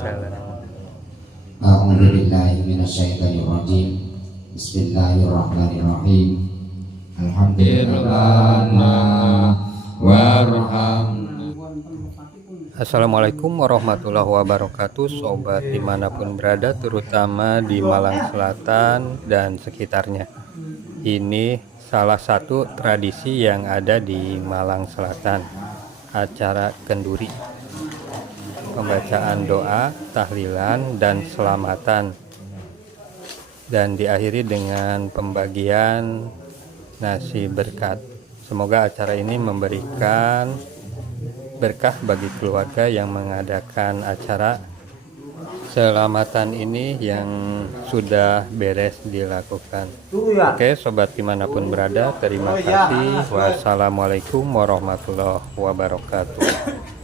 Waalaikumsalam. A'udzu billahi minasyaitonir rajim. Bismillahirrahmanirrahim. Alhamdulillah warhamna. Assalamualaikum warahmatullahi wabarakatuh, sobat dimanapun berada, terutama di Malang Selatan dan sekitarnya. Ini salah satu tradisi yang ada di Malang Selatan, acara kenduri, pembacaan doa, tahlilan, dan selamatan, dan diakhiri dengan pembagian nasi berkat. Semoga acara ini memberikan berkah bagi keluarga yang mengadakan acara selamatan ini yang sudah beres dilakukan. Oke, sobat dimanapun berada, terima kasih. Wassalamualaikum warahmatullahi wabarakatuh.